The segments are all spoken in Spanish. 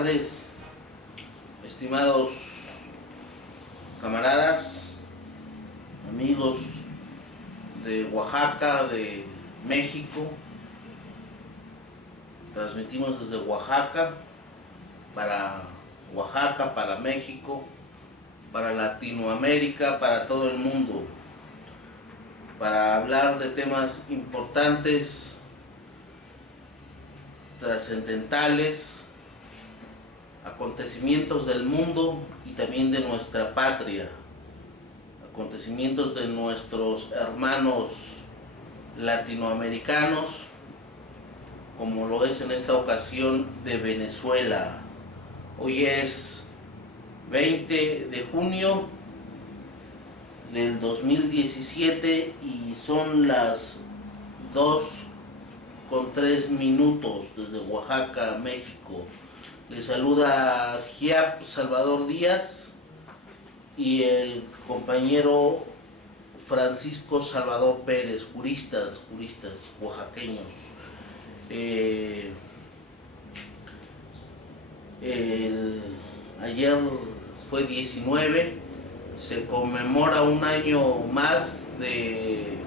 tardes, estimados camaradas, amigos de Oaxaca, de México. Transmitimos desde Oaxaca, para México, para Latinoamérica, para todo el mundo, para hablar de temas importantes, trascendentales, acontecimientos del mundo y también de nuestra patria, acontecimientos de nuestros hermanos latinoamericanos, como lo es en esta ocasión de Venezuela. Hoy es 20 de junio del 2017 y son las 2:03 desde Oaxaca, México. Les saluda Giap Salvador Díaz y el compañero Francisco Salvador Pérez, juristas oaxaqueños. Ayer fue 19, se conmemora un año más de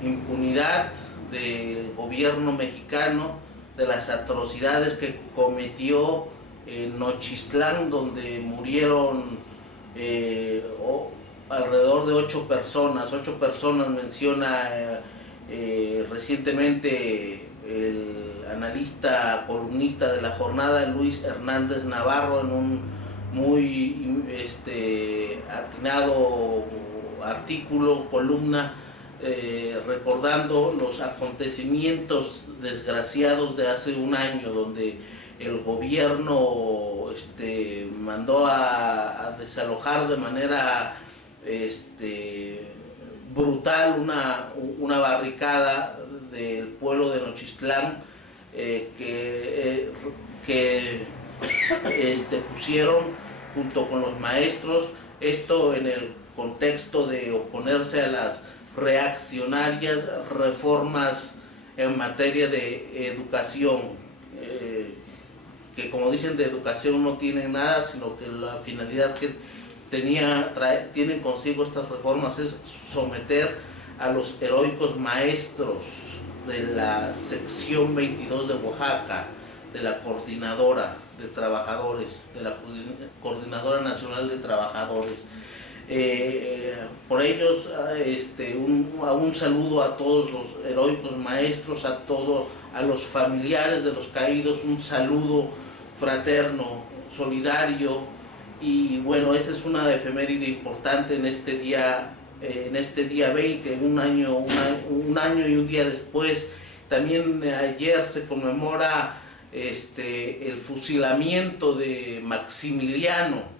impunidad del gobierno mexicano, de las atrocidades que cometió en Nochistlán, donde murieron alrededor de 8 personas. 8 personas menciona recientemente el analista, columnista de La Jornada, Luis Hernández Navarro, en un muy atinado artículo, columna, recordando los acontecimientos desgraciados de hace un año, donde el gobierno mandó a desalojar de manera brutal una barricada del pueblo de Nochistlán que pusieron junto con los maestros, esto en el contexto de oponerse a las reaccionarias reformas en materia de educación, que como dicen de educación no tienen nada, sino que la finalidad que tienen consigo estas reformas es someter a los heroicos maestros de la sección 22 de Oaxaca, de la coordinadora de trabajadores, de la Coordinadora Nacional de Trabajadores. Por ellos, un saludo a todos los heroicos maestros, a los familiares de los caídos, un saludo fraterno, solidario. Y bueno, esta es una efeméride importante en este día 20, un año y un día después. También ayer se conmemora el fusilamiento de Maximiliano.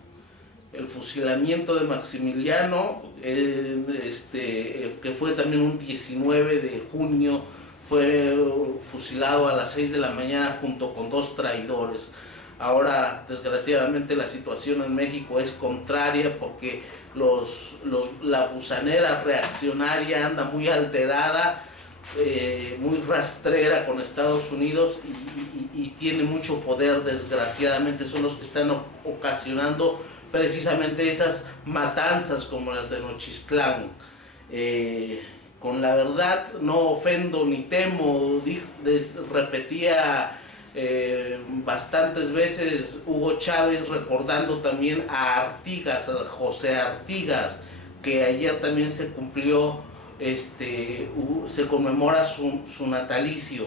El fusilamiento de Maximiliano, que fue también un 19 de junio, fue fusilado a las 6 de la mañana junto con 2 traidores. Ahora, desgraciadamente, la situación en México es contraria, porque la gusanera reaccionaria anda muy alterada, muy rastrera con Estados Unidos y tiene mucho poder. Desgraciadamente son los que están ocasionando precisamente esas matanzas como las de Nochistlán. Con la verdad no ofendo ni temo, repetía bastantes veces Hugo Chávez, recordando también a Artigas, a José Artigas, que ayer también se cumplió, se conmemora su natalicio.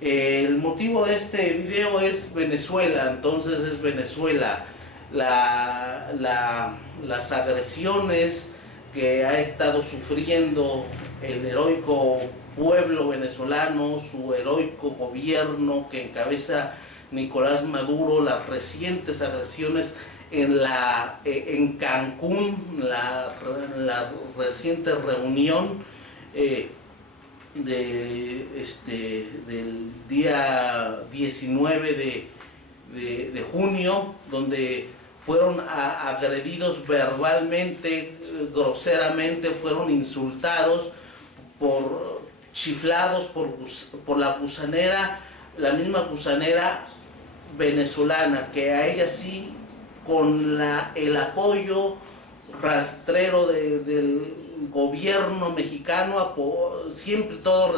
El motivo de este video es Venezuela. Entonces es Venezuela, las agresiones que ha estado sufriendo el heroico pueblo venezolano, su heroico gobierno que encabeza Nicolás Maduro, las recientes agresiones en Cancún, la reciente reunión del día 19 de junio, donde fueron agredidos verbalmente, groseramente, fueron insultados, chiflados por la gusanera, la misma gusanera venezolana, que a ella sí, con el apoyo rastrero del gobierno mexicano, siempre todo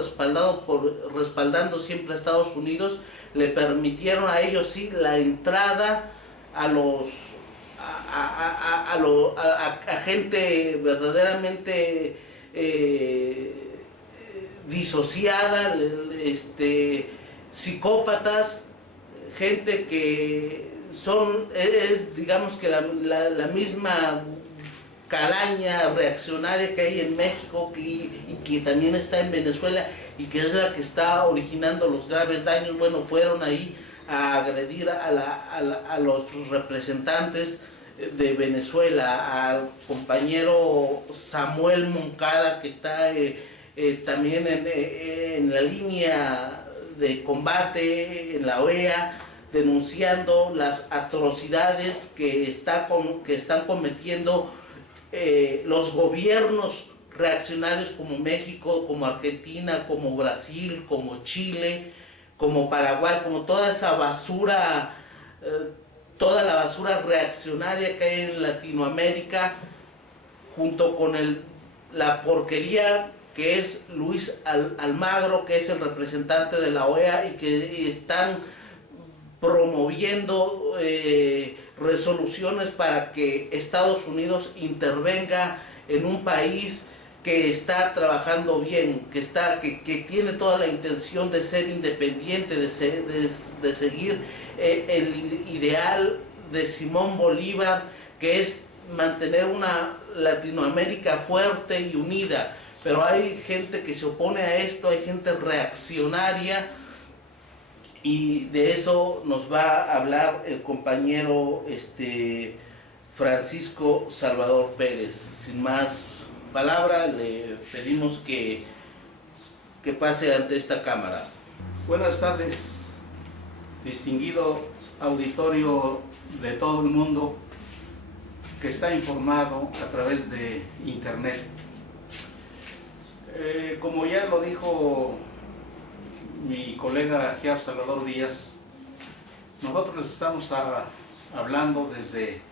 respaldando siempre a Estados Unidos, le permitieron a ellos sí la entrada a gente verdaderamente disociada, psicópatas, gente que digamos que la misma calaña reaccionaria que hay en México y que también está en Venezuela y que es la que está originando los graves daños. Bueno, fueron ahí a agredir a los representantes de Venezuela, al compañero Samuel Moncada, que está también en la línea de combate en la OEA, denunciando las atrocidades que están cometiendo los gobiernos reaccionarios como México, como Argentina, como Brasil, como Chile, como Paraguay, como toda esa basura, toda la basura reaccionaria que hay en Latinoamérica, junto con la porquería que es Luis Almagro, que es el representante de la OEA y que están promoviendo resoluciones para que Estados Unidos intervenga en un país que está trabajando bien, que tiene toda la intención de ser independiente, de seguir el ideal de Simón Bolívar, que es mantener una Latinoamérica fuerte y unida. Pero hay gente que se opone a esto, hay gente reaccionaria, y de eso nos va a hablar el compañero Francisco Salvador Pérez. Sin más palabra, le pedimos que pase ante esta cámara. Buenas tardes, distinguido auditorio de todo el mundo que está informado a través de internet. Como ya lo dijo mi colega Giap Salvador Díaz, nosotros les estamos hablando desde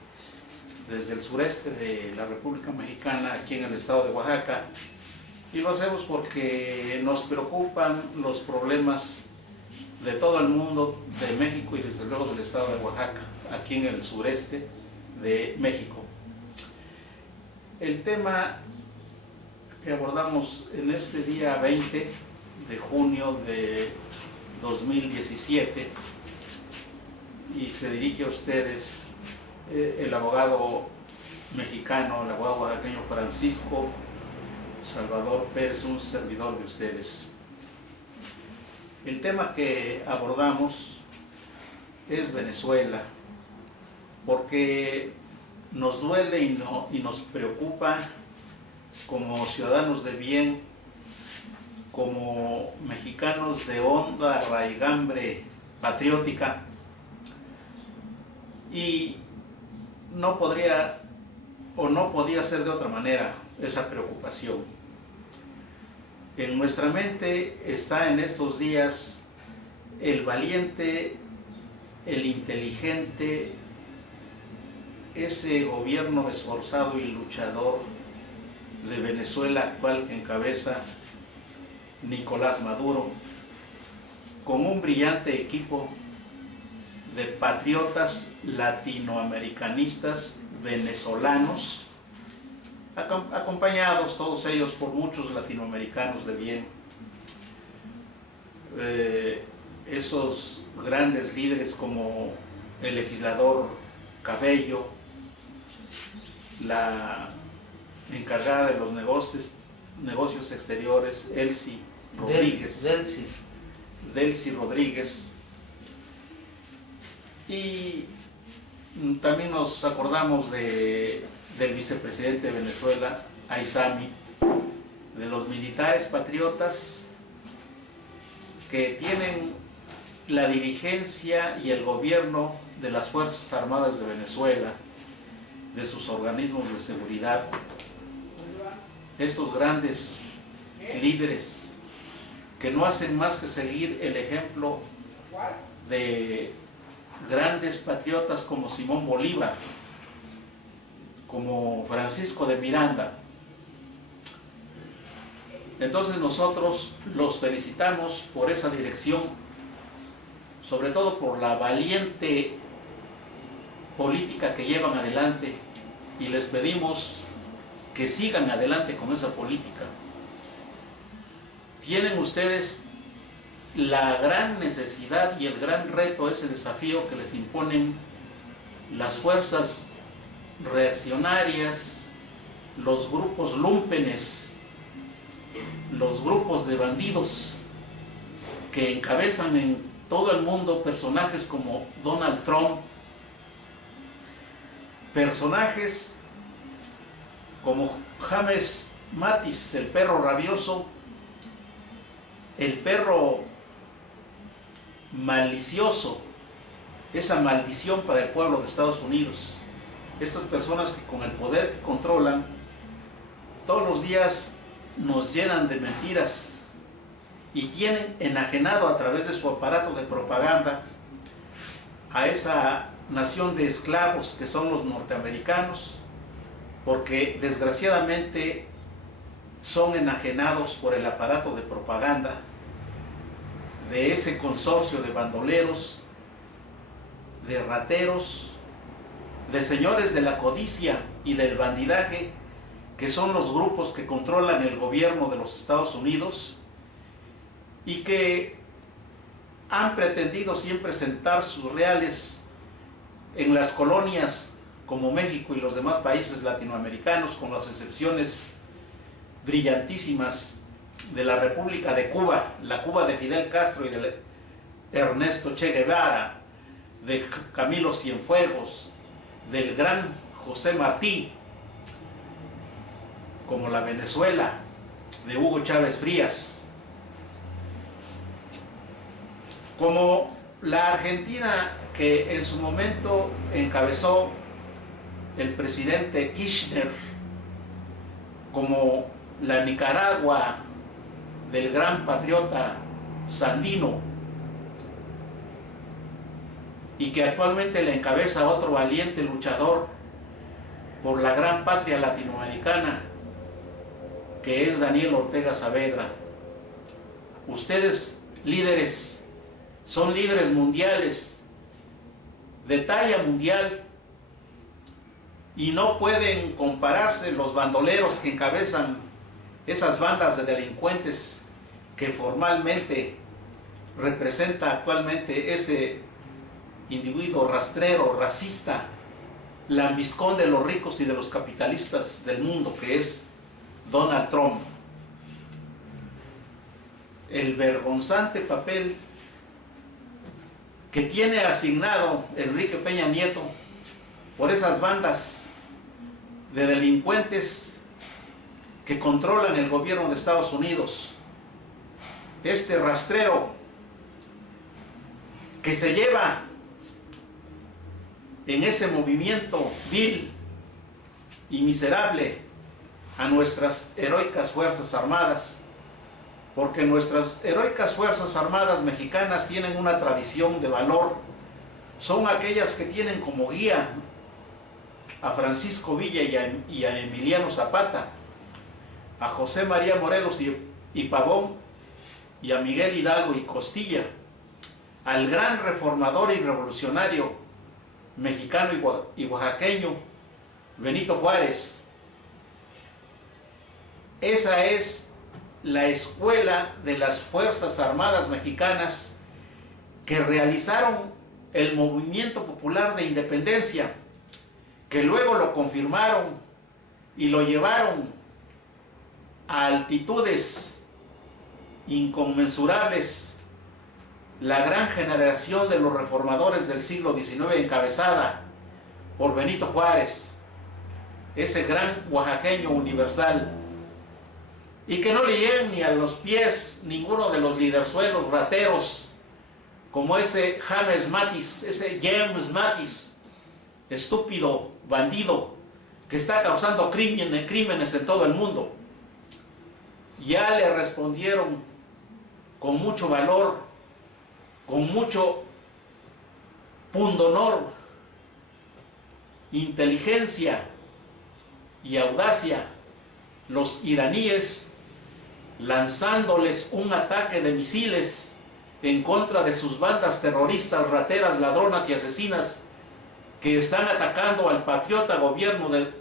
el sureste de la República Mexicana, aquí en el estado de Oaxaca, y lo hacemos porque nos preocupan los problemas de todo el mundo, de México y desde luego del estado de Oaxaca, aquí en el sureste de México. El tema que abordamos en este día 20 de junio de 2017 y se dirige a ustedes el abogado mexicano, el abogado oaxaqueño Francisco Salvador Pérez, un servidor de ustedes. El tema que abordamos es Venezuela, porque nos duele y nos preocupa como ciudadanos de bien, como mexicanos de honda raigambre patriótica, y no podía ser de otra manera esa preocupación. En nuestra mente está en estos días el valiente, el inteligente, ese gobierno esforzado y luchador de Venezuela actual que encabeza Nicolás Maduro, con un brillante equipo de patriotas latinoamericanistas venezolanos, acompañados todos ellos por muchos latinoamericanos de bien. Esos grandes líderes como el legislador Cabello, la encargada de los negocios exteriores, Delcy Rodríguez, y también nos acordamos del vicepresidente de Venezuela, Aizami, de los militares patriotas que tienen la dirigencia y el gobierno de las Fuerzas Armadas de Venezuela, de sus organismos de seguridad, estos grandes líderes que no hacen más que seguir el ejemplo de grandes patriotas como Simón Bolívar, como Francisco de Miranda. Entonces nosotros los felicitamos por esa dirección, sobre todo por la valiente política que llevan adelante, y les pedimos que sigan adelante con esa política. Tienen ustedes la gran necesidad y el gran reto, ese desafío que les imponen las fuerzas reaccionarias, los grupos lúmpenes, los grupos de bandidos que encabezan en todo el mundo personajes como Donald Trump, personajes como James Mattis, el perro rabioso, el perro malicioso, esa maldición para el pueblo de Estados Unidos. Estas personas que con el poder que controlan, todos los días nos llenan de mentiras y tienen enajenado a través de su aparato de propaganda a esa nación de esclavos que son los norteamericanos, porque desgraciadamente son enajenados por el aparato de propaganda de ese consorcio de bandoleros, de rateros, de señores de la codicia y del bandidaje, que son los grupos que controlan el gobierno de los Estados Unidos y que han pretendido siempre sentar sus reales en las colonias como México y los demás países latinoamericanos, con las excepciones brillantísimas de la República de Cuba, la Cuba de Fidel Castro y de Ernesto Che Guevara, de Camilo Cienfuegos, del gran José Martí, como la Venezuela de Hugo Chávez Frías, como la Argentina que en su momento encabezó el presidente Kirchner, como la Nicaragua del gran patriota Sandino, y que actualmente le encabeza otro valiente luchador por la gran patria latinoamericana, que es Daniel Ortega Saavedra. Ustedes, líderes, son líderes mundiales, de talla mundial, y no pueden compararse los bandoleros que encabezan esas bandas de delincuentes que formalmente representa actualmente ese individuo rastrero, racista, lambiscón de los ricos y de los capitalistas del mundo, que es Donald Trump. El vergonzante papel que tiene asignado Enrique Peña Nieto por esas bandas de delincuentes que controlan el gobierno de Estados Unidos. Este rastrero que se lleva en ese movimiento vil y miserable a nuestras heroicas Fuerzas Armadas, porque nuestras heroicas Fuerzas Armadas mexicanas tienen una tradición de valor. Son aquellas que tienen como guía a Francisco Villa y a Emiliano Zapata, a José María Morelos y Pavón, y a Miguel Hidalgo y Costilla, al gran reformador y revolucionario mexicano y oaxaqueño Benito Juárez. Esa es la escuela de las Fuerzas Armadas mexicanas que realizaron el movimiento popular de independencia, que luego lo confirmaron y lo llevaron a altitudes inconmensurables. La gran generación de los reformadores del siglo XIX, encabezada por Benito Juárez, ese gran oaxaqueño universal, y que no le lleguen ni a los pies ninguno de los liderzuelos rateros, como ese James Mattis, estúpido bandido, que está causando crímenes en todo el mundo. Ya le respondieron con mucho valor, con mucho pundonor, inteligencia y audacia, los iraníes, lanzándoles un ataque de misiles en contra de sus bandas terroristas, rateras, ladronas y asesinas que están atacando al patriota gobierno de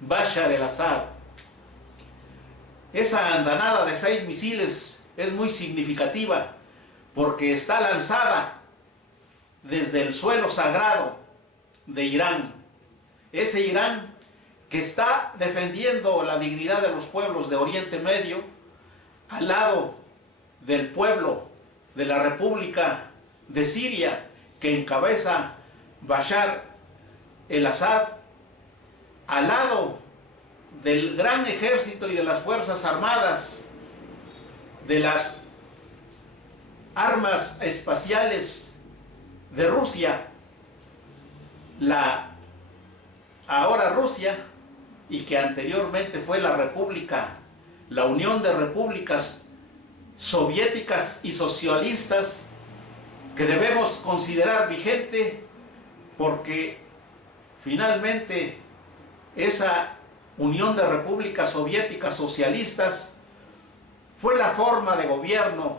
Bashar el-Assad. Esa andanada de 6 misiles es muy significativa porque está lanzada desde el suelo sagrado de Irán. Ese Irán que está defendiendo la dignidad de los pueblos de Oriente Medio al lado del pueblo de la República de Siria que encabeza Bashar el-Assad, al lado del gran ejército y de las fuerzas armadas, de las armas espaciales de Rusia, la ahora Rusia, y que anteriormente fue la República, la Unión de Repúblicas Soviéticas y Socialistas, que debemos considerar vigente porque finalmente esa Unión de Repúblicas Soviéticas Socialistas fue la forma de gobierno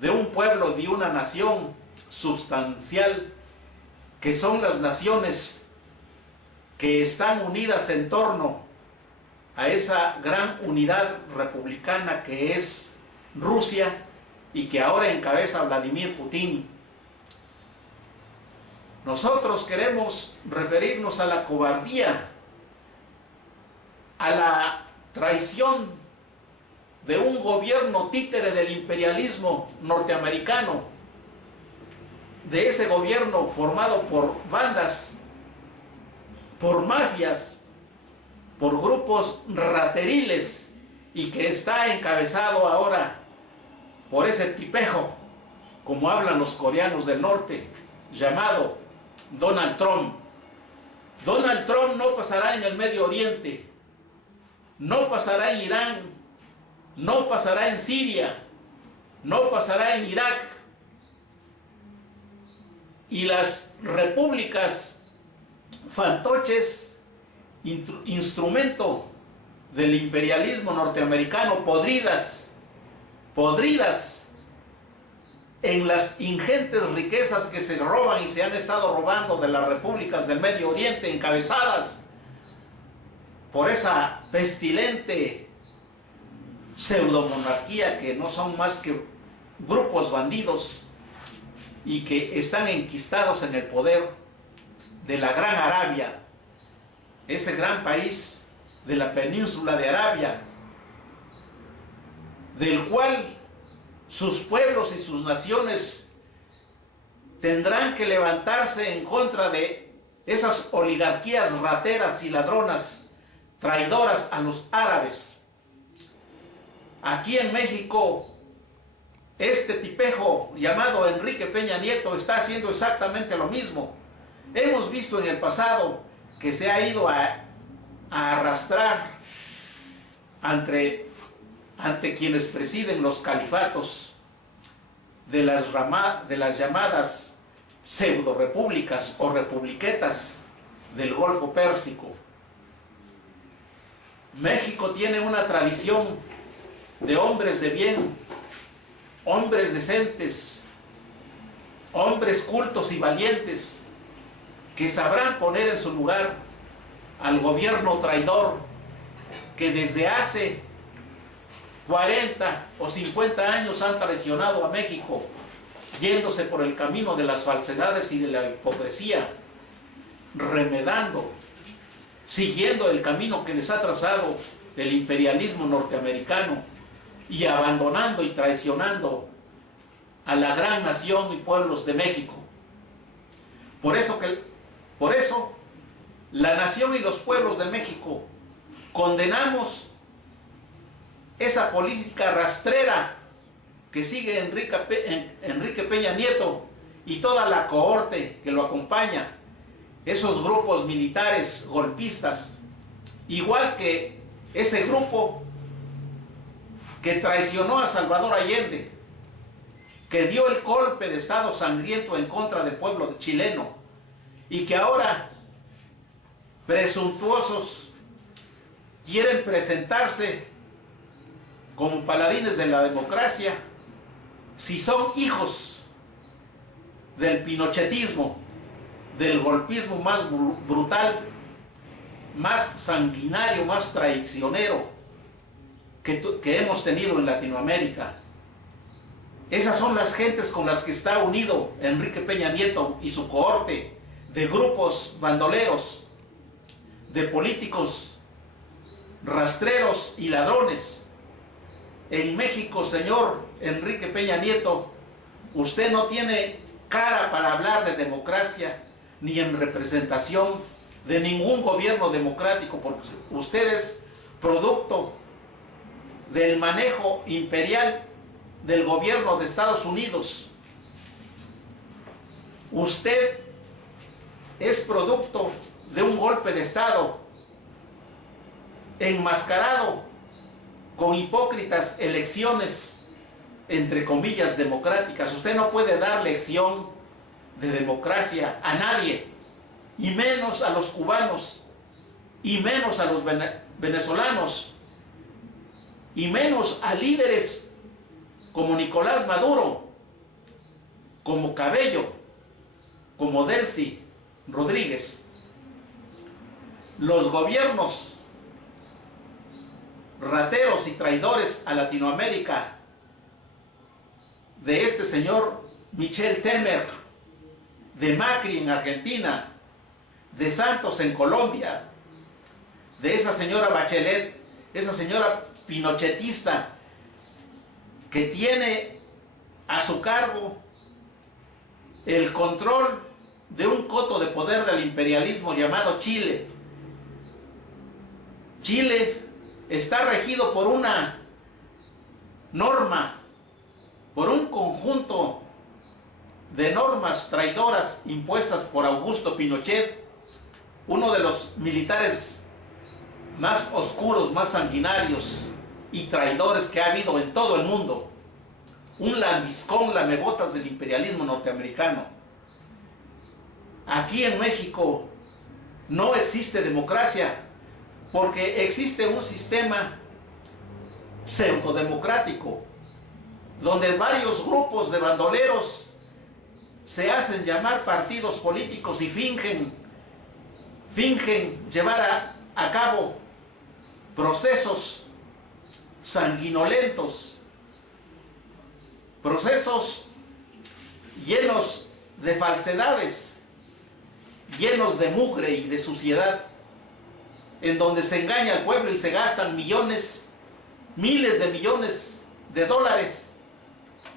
de un pueblo, de una nación substancial, que son las naciones que están unidas en torno a esa gran unidad republicana que es Rusia y que ahora encabeza Vladimir Putin. Nosotros queremos referirnos a la cobardía, a la traición de un gobierno títere del imperialismo norteamericano, de ese gobierno formado por bandas, por mafias, por grupos rateriles y que está encabezado ahora por ese tipejo, como hablan los coreanos del norte, llamado Donald Trump. Donald Trump no pasará en el Medio Oriente, no pasará en Irán, no pasará en Siria, no pasará en Irak. Y las repúblicas fantoches, instrumento del imperialismo norteamericano, podridas en las ingentes riquezas que se roban y se han estado robando de las repúblicas del Medio Oriente, encabezadas por esa pestilente pseudomonarquía que no son más que grupos bandidos y que están enquistados en el poder de la Gran Arabia, ese gran país de la península de Arabia, del cual sus pueblos y sus naciones tendrán que levantarse en contra de esas oligarquías rateras y ladronas, traidoras a los árabes. Aquí en México, este tipejo llamado Enrique Peña Nieto está haciendo exactamente lo mismo. Hemos visto en el pasado que se ha ido a arrastrar ante quienes presiden los califatos de las llamadas pseudo repúblicas o republiquetas del Golfo Pérsico. México tiene una tradición de hombres de bien, hombres decentes, hombres cultos y valientes que sabrán poner en su lugar al gobierno traidor que desde hace 40 o 50 años han traicionado a México, yéndose por el camino de las falsedades y de la hipocresía, remedando, siguiendo el camino que les ha trazado el imperialismo norteamericano y abandonando y traicionando a la gran nación y pueblos de México. Por eso la nación y los pueblos de México condenamos esa política rastrera que sigue Enrique Peña Nieto y toda la cohorte que lo acompaña, esos grupos militares golpistas, igual que ese grupo que traicionó a Salvador Allende, que dio el golpe de Estado sangriento en contra del pueblo chileno y que ahora, presuntuosos, quieren presentarse como paladines de la democracia, si son hijos del pinochetismo, del golpismo más brutal, más sanguinario, más traicionero que hemos tenido en Latinoamérica. Esas son las gentes con las que está unido Enrique Peña Nieto y su cohorte de grupos bandoleros, de políticos rastreros y ladrones. En México, señor Enrique Peña Nieto, usted no tiene cara para hablar de democracia ni en representación de ningún gobierno democrático, porque usted es producto del manejo imperial del gobierno de Estados Unidos. Usted es producto de un golpe de Estado enmascarado con hipócritas elecciones, entre comillas, democráticas. Usted no puede dar lección de democracia a nadie, y menos a los cubanos, y menos a los venezolanos, y menos a líderes como Nicolás Maduro, como Cabello, como Delcy Rodríguez. Los gobiernos rateros y traidores a Latinoamérica de este señor Michel Temer, de Macri en Argentina, de Santos en Colombia, de esa señora Bachelet, esa señora pinochetista que tiene a su cargo el control de un coto de poder del imperialismo llamado Chile. Chile está regido por una norma, por un conjunto de normas traidoras impuestas por Augusto Pinochet, uno de los militares más oscuros, más sanguinarios y traidores que ha habido en todo el mundo. Un lambiscón, lamebotas del imperialismo norteamericano. Aquí en México no existe democracia, porque existe un sistema pseudodemocrático, donde varios grupos de bandoleros se hacen llamar partidos políticos y fingen llevar a cabo procesos sanguinolentos, procesos llenos de falsedades, llenos de mugre y de suciedad, en donde se engaña al pueblo y se gastan millones, miles de millones de dólares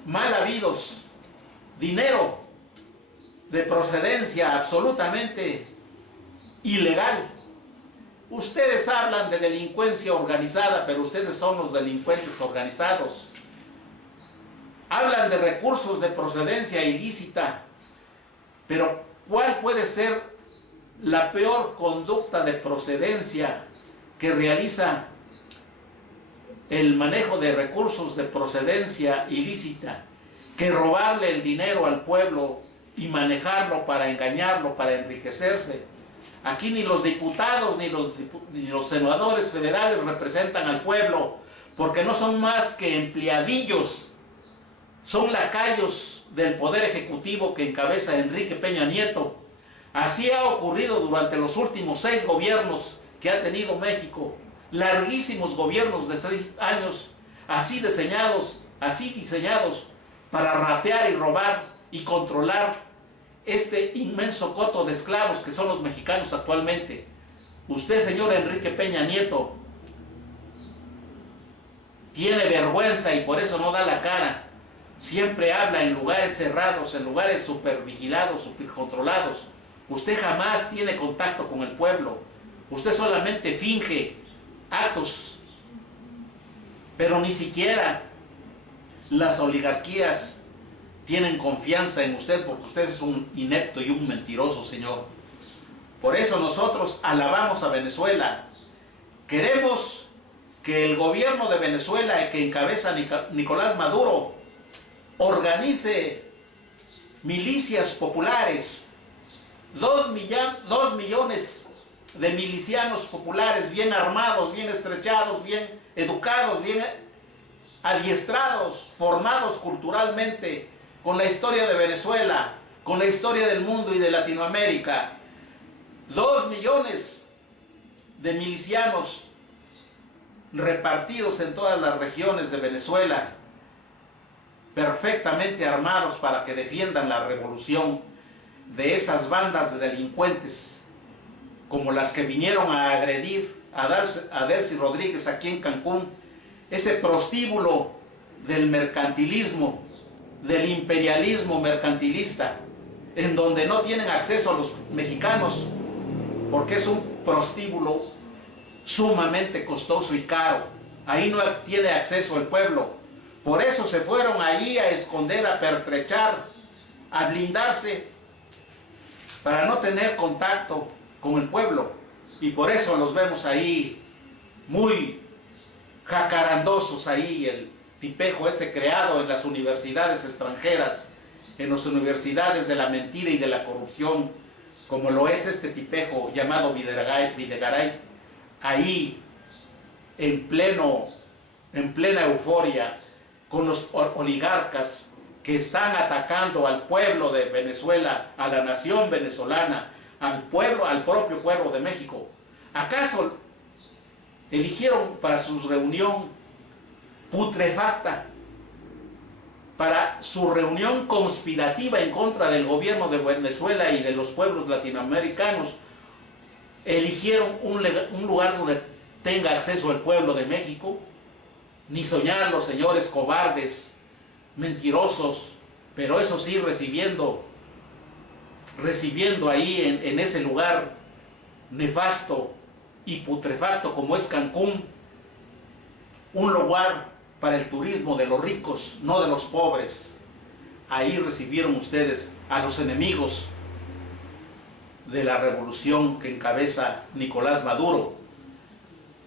mal habidos, dinero de procedencia absolutamente ilegal. Ustedes hablan de delincuencia organizada, pero ustedes son los delincuentes organizados. Hablan de recursos de procedencia ilícita, pero ¿cuál puede ser la peor conducta de procedencia que realiza el manejo de recursos de procedencia ilícita que robarle el dinero al pueblo y manejarlo para engañarlo, para enriquecerse? Aquí ni los diputados ni los senadores federales representan al pueblo, porque no son más que empleadillos, son lacayos del poder ejecutivo que encabeza Enrique Peña Nieto. Así ha ocurrido durante los últimos 6 gobiernos que ha tenido México, larguísimos gobiernos de 6 años, así diseñados para ratear y robar y controlar este inmenso coto de esclavos que son los mexicanos actualmente. Usted, señor Enrique Peña Nieto, tiene vergüenza y por eso no da la cara. Siempre habla en lugares cerrados, en lugares supervigilados, supercontrolados. Usted jamás tiene contacto con el pueblo. Usted solamente finge actos. Pero ni siquiera las oligarquías tienen confianza en usted, porque usted es un inepto y un mentiroso, señor. Por eso nosotros alabamos a Venezuela. Queremos que el gobierno de Venezuela, que encabeza Nicolás Maduro, organice milicias populares, 2 millones de milicianos populares bien armados, bien estrechados, bien educados, bien adiestrados, formados culturalmente con la historia de Venezuela, con la historia del mundo y de Latinoamérica. 2 millones de milicianos repartidos en todas las regiones de Venezuela, perfectamente armados para que defiendan la revolución de esas bandas de delincuentes como las que vinieron a agredir a Delcy Rodríguez aquí en Cancún, ese prostíbulo del mercantilismo, del imperialismo mercantilista, en donde no tienen acceso a los mexicanos, porque es un prostíbulo sumamente costoso y caro. Ahí no tiene acceso el pueblo. Por eso se fueron allí a esconder, a pertrechar, a blindarse, para no tener contacto con el pueblo. Y por eso los vemos ahí muy jacarandosos, ahí el tipejo creado en las universidades extranjeras, en las universidades de la mentira y de la corrupción, como lo es este tipejo llamado Videgaray, ahí en plena euforia, con los oligarcas que están atacando al pueblo de Venezuela, a la nación venezolana, al propio pueblo de México. ¿Acaso eligieron para su reunión putrefacta, para su reunión conspirativa en contra del gobierno de Venezuela y de los pueblos latinoamericanos, eligieron un lugar donde tenga acceso el pueblo de México? Ni soñar los señores cobardes, mentirosos, pero eso sí recibiendo ahí en ese lugar nefasto y putrefacto como es Cancún, un lugar para el turismo de los ricos, no de los pobres. Ahí recibieron ustedes a los enemigos de la revolución que encabeza Nicolás Maduro,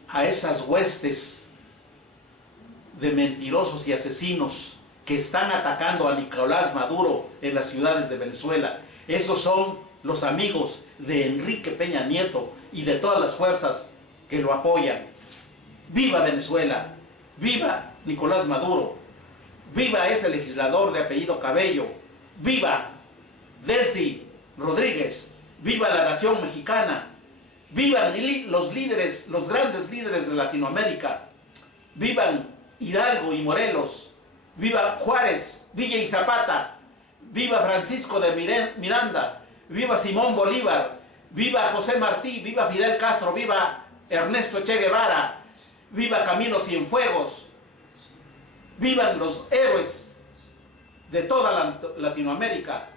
a esas huestes de mentirosos y asesinos que están atacando a Nicolás Maduro en las ciudades de Venezuela. Esos son los amigos de Enrique Peña Nieto y de todas las fuerzas que lo apoyan. ¡Viva Venezuela! ¡Viva Nicolás Maduro! ¡Viva ese legislador de apellido Cabello! ¡Viva Delcy Rodríguez! ¡Viva la nación mexicana! ¡Vivan los líderes, los grandes líderes de Latinoamérica! ¡Vivan Hidalgo y Morelos! ¡Viva Juárez, Villa y Zapata! ¡Viva Francisco de Miranda! ¡Viva Simón Bolívar! ¡Viva José Martí! ¡Viva Fidel Castro! ¡Viva Ernesto Che Guevara! ¡Viva Camilo Cienfuegos! ¡Vivan los héroes de toda Latinoamérica!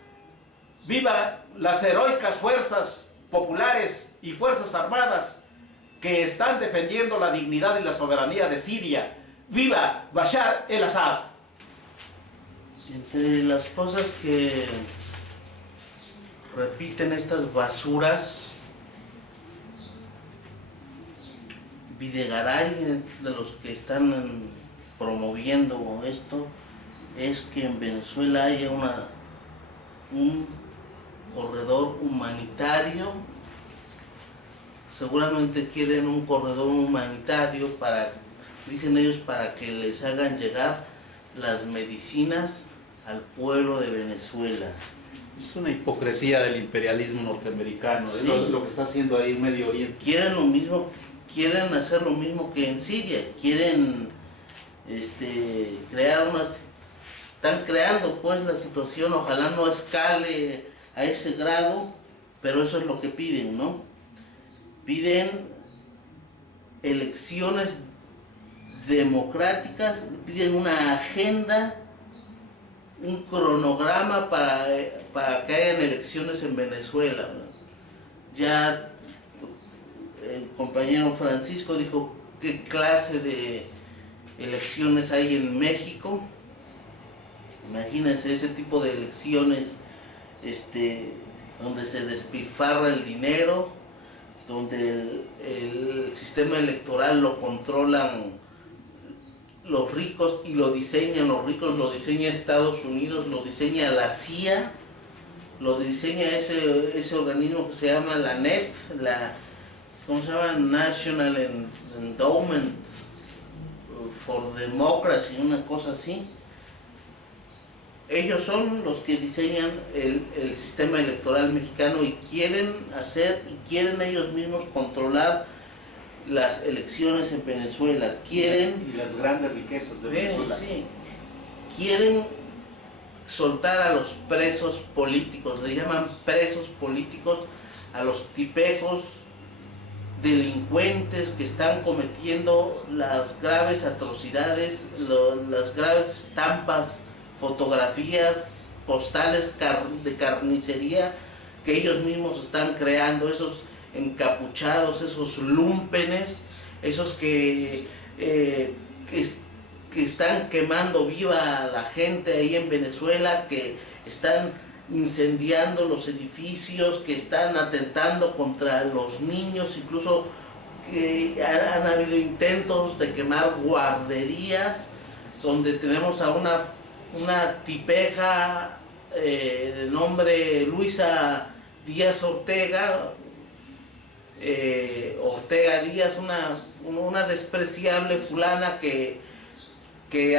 ¡Viva las heroicas fuerzas populares y fuerzas armadas que están defendiendo la dignidad y la soberanía de Siria! ¡Viva Bashar el-Assad! Entre las cosas que repiten estas basuras, Videgaray, de los que están promoviendo esto, es que en Venezuela haya un corredor humanitario. Seguramente quieren un corredor humanitario dicen ellos, para que les hagan llegar las medicinas al pueblo de Venezuela. Es una hipocresía del imperialismo norteamericano, sí. Lo que está haciendo ahí en Medio Oriente. Quieren lo mismo, quieren hacer lo mismo que en Siria, quieren están creando pues la situación, ojalá no escale a ese grado, pero eso es lo que piden, ¿no? Piden elecciones democráticas, piden una agenda, un cronograma para que hayan elecciones en Venezuela, ¿no? Ya el compañero Francisco dijo qué clase de elecciones hay en México. Imagínense ese tipo de elecciones donde se despilfarra el dinero, donde el sistema electoral lo controlan los ricos, y lo diseñan los ricos, lo diseña Estados Unidos, lo diseña la CIA, lo diseña ese organismo que se llama la NET, ¿cómo se llama? National Endowment for Democracy, una cosa así. Ellos son los que diseñan el sistema electoral mexicano y quieren ellos mismos controlar las elecciones en Venezuela. Y las grandes riquezas de Venezuela. Sí, quieren soltar a los presos políticos, le llaman presos políticos a los tipejos delincuentes que están cometiendo las graves atrocidades, las graves estampas, fotografías, postales de carnicería que ellos mismos están creando, esos encapuchados, esos lúmpenes, esos que están quemando viva a la gente ahí en Venezuela, que están incendiando los edificios, que están atentando contra los niños, incluso que han habido intentos de quemar guarderías, donde tenemos a una tipeja de nombre Luisa Díaz Ortega, Ortega Díaz, una despreciable fulana que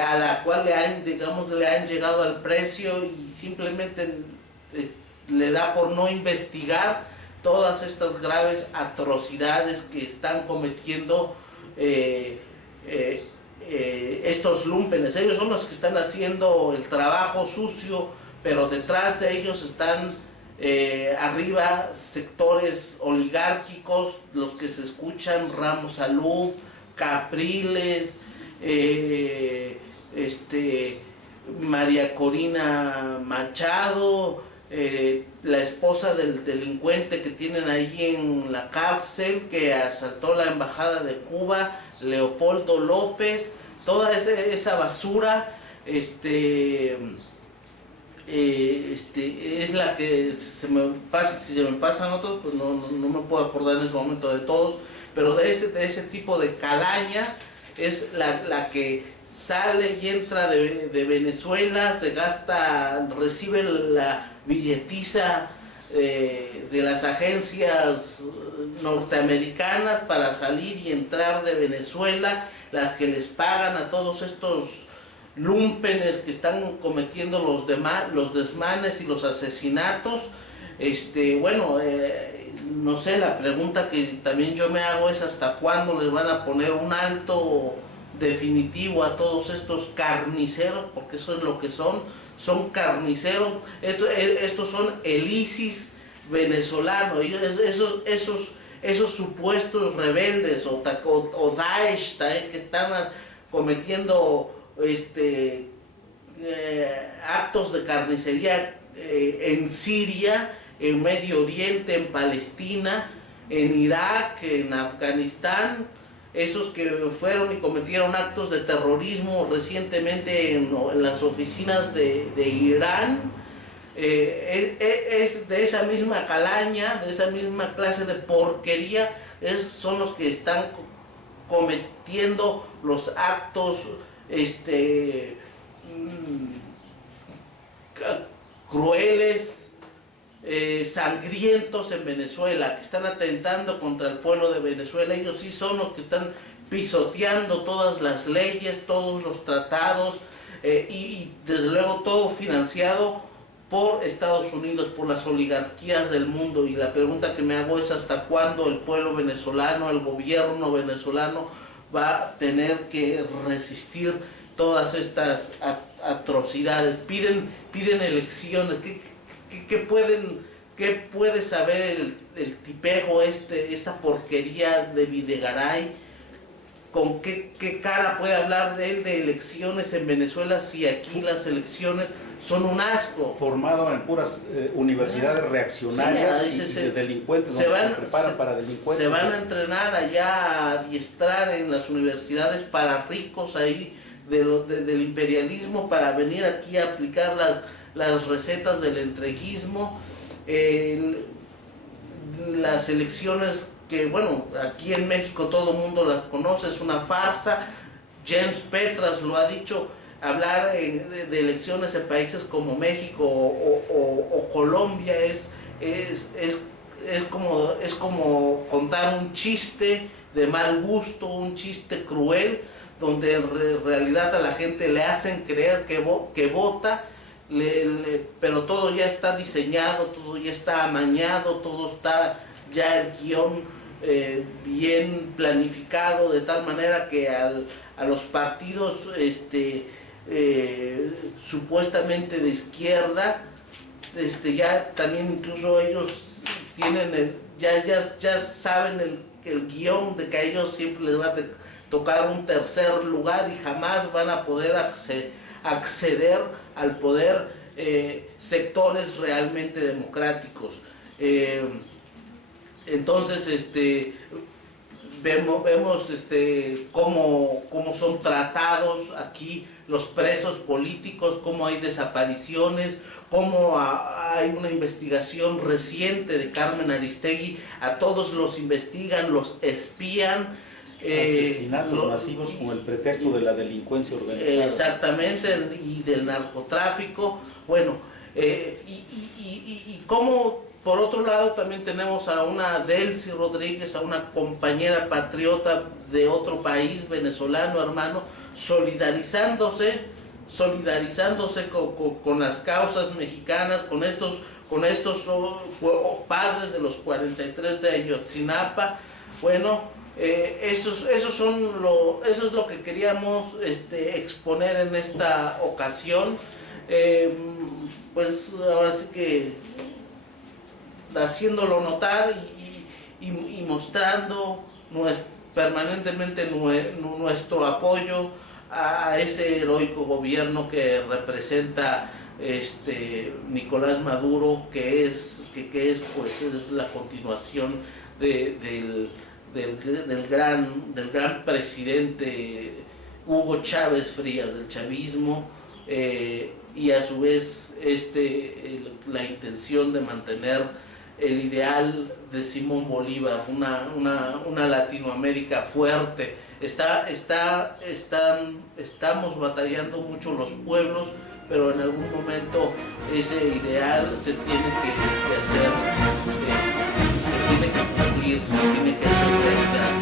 a la cual le han llegado al precio y simplemente le da por no investigar todas estas graves atrocidades que están cometiendo estos lúmpenes. Ellos son los que están haciendo el trabajo sucio, pero detrás de ellos están arriba sectores oligárquicos, los que se escuchan: Ramos Salud, Capriles, María Corina Machado, la esposa del delincuente que tienen ahí en la cárcel, que asaltó la embajada de Cuba, Leopoldo López, toda esa basura, es la que se me pasa. Si se me pasan otros, pues no me puedo acordar en ese momento de todos, pero de ese tipo de calaña es la que sale y entra de Venezuela, se gasta, recibe la billetiza de las agencias norteamericanas para salir y entrar de Venezuela, las que les pagan a todos estos lúmpenes que están cometiendo los desmanes y los asesinatos. No sé, la pregunta que también yo me hago es: ¿hasta cuándo les van a poner un alto definitivo a todos estos carniceros? Porque eso es lo que son carniceros. Estos son el ISIS venezolano, esos supuestos rebeldes o Daesh que están cometiendo actos de carnicería en Siria, en Medio Oriente, en Palestina, en Irak, en Afganistán. Esos que fueron y cometieron actos de terrorismo recientemente en las oficinas de Irán, es de esa misma calaña, de esa misma clase de porquería, son los que están cometiendo los actos crueles, sangrientos en Venezuela, que están atentando contra el pueblo de Venezuela. Ellos sí son los que están pisoteando todas las leyes, todos los tratados, y desde luego todo financiado por Estados Unidos, por las oligarquías del mundo. Y la pregunta que me hago es: ¿hasta cuándo el pueblo venezolano, el gobierno venezolano va a tener que resistir todas estas atrocidades? Piden elecciones. ¿Qué puede saber el tipejo esta porquería de Videgaray? ¿Con qué cara puede hablar de él de elecciones en Venezuela si aquí las elecciones son un asco? Formado en puras universidades reaccionarias, sí, y de delincuentes, se preparan para delincuentes. Se van a entrenar allá, a adiestrar en las universidades para ricos ahí del imperialismo, para venir aquí a aplicar las recetas del entreguismo. Las elecciones que, bueno, aquí en México todo el mundo las conoce, es una farsa. James Petras lo ha dicho, hablar de elecciones en países como México o Colombia es como contar un chiste de mal gusto, un chiste cruel, donde en realidad a la gente le hacen creer que vota, pero todo ya está diseñado, todo ya está amañado, todo está ya el guión bien planificado, de tal manera que a los partidos supuestamente de izquierda, ya también incluso ellos tienen ya saben el guión de que a ellos siempre les va a tocar un tercer lugar y jamás van a poder acceder al poder sectores realmente democráticos. Entonces vemos cómo son tratados aquí los presos políticos, cómo hay desapariciones, cómo hay una investigación reciente de Carmen Aristegui, a todos los investigan, los espían. Asesinatos masivos con el pretexto de la delincuencia organizada. Exactamente, y del narcotráfico. Bueno, y como por otro lado también tenemos a una Delcy Rodríguez, a una compañera patriota de otro país, venezolano, hermano, solidarizándose con las causas mexicanas, con estos padres de los 43 de Ayotzinapa. Bueno, eso es lo que queríamos exponer en esta ocasión. Pues ahora sí que haciéndolo notar y mostrando permanentemente nuestro apoyo a ese heroico gobierno que representa Nicolás Maduro, que es la continuación del gran presidente Hugo Chávez Frías, del chavismo, y a su vez la intención de mantener el ideal de Simón Bolívar, una Latinoamérica fuerte. Estamos batallando mucho los pueblos, pero en algún momento ese ideal se tiene que hacer, se tiene que cumplir, se tiene que hacer realidad.